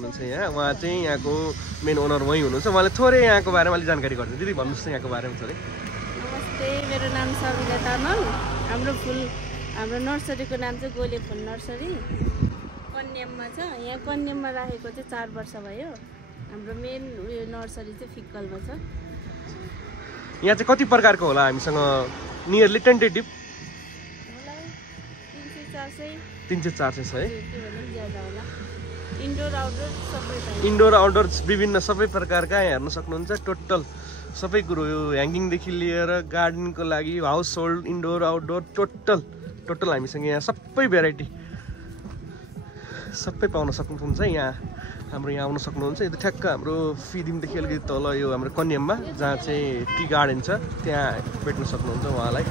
हुनुहुन्छ यहाँ, उहाँ चाहिँ यहाँको मेन ओनर उही हुनुहुन्छ। उहाँले थोरै यहाँको बारेमा अलिक जानकारी गर्छ। दिदी भन्नुहोस् न यहाँको बारेमा थोरै। नमस्ते, मेरो नाम सबिता तामाङ। हाम्रो नर्सरीको नाम चाहिँ गोले फुल नर्सरी, कन्याममा छ। यहाँ कन्याममा राखेको चाहिँ 4 वर्ष भयो। हाम्रो मेन उयो नर्सरी चाहिँ फिक्कलमा छ। यहाँ चाहिँ कति प्रकारको होला हामीसँग नियरली टेन्टेटिभ? 300-400 छ है। इन्डोर आउटडोर विभिन्न सबै प्रकारका यहाँ हेर्न सक्नुहुन्छ। टोटल सबै कुरो यो ह्याङ्गिङदेखि लिएर गार्डनको लागि house hold indoor outdoor total हामीसँग यहाँ सबै भेराइटी सबै पाउन सक्नुहुन्छ। यहाँ हाम्रो यहाँ आउन सक्नुहुन्छ। यो ठ्याक्क हाम्रो फिदिमदेखि अलिकति तल यो हाम्रो कन्याममा जहाँ चाहिँ टी गार्डन छ त्यहाँ भेट्न सक्नुहुन्छ उहाँलाई।